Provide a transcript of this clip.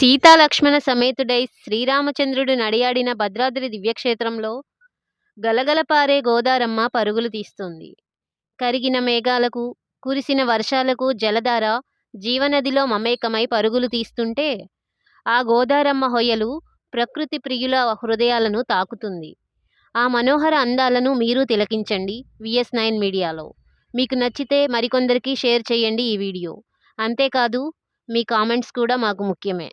సీతాలక్ష్మణ సమేతుడై శ్రీరామచంద్రుడు నడియాడిన భద్రాద్రి దివ్యక్షేత్రంలో గలగలపారే గోదారమ్మ పరుగులు తీస్తుంది కరిగిన మేఘాలకు, కురిసిన వర్షాలకు జలధార జీవనదిలో మమేకమై పరుగులు తీస్తుంటే ఆ గోదారమ్మ హొయలు ప్రకృతి ప్రియుల హృదయాలను తాకుతుంది. ఆ మనోహర అందాలను మీరు తిలకించండి విఎస్ నైన్ మీడియాలో. మీకు నచ్చితే మరికొందరికి షేర్ చేయండి ఈ వీడియో. అంతేకాదు మీ కామెంట్స్ కూడా మాకు ముఖ్యమే.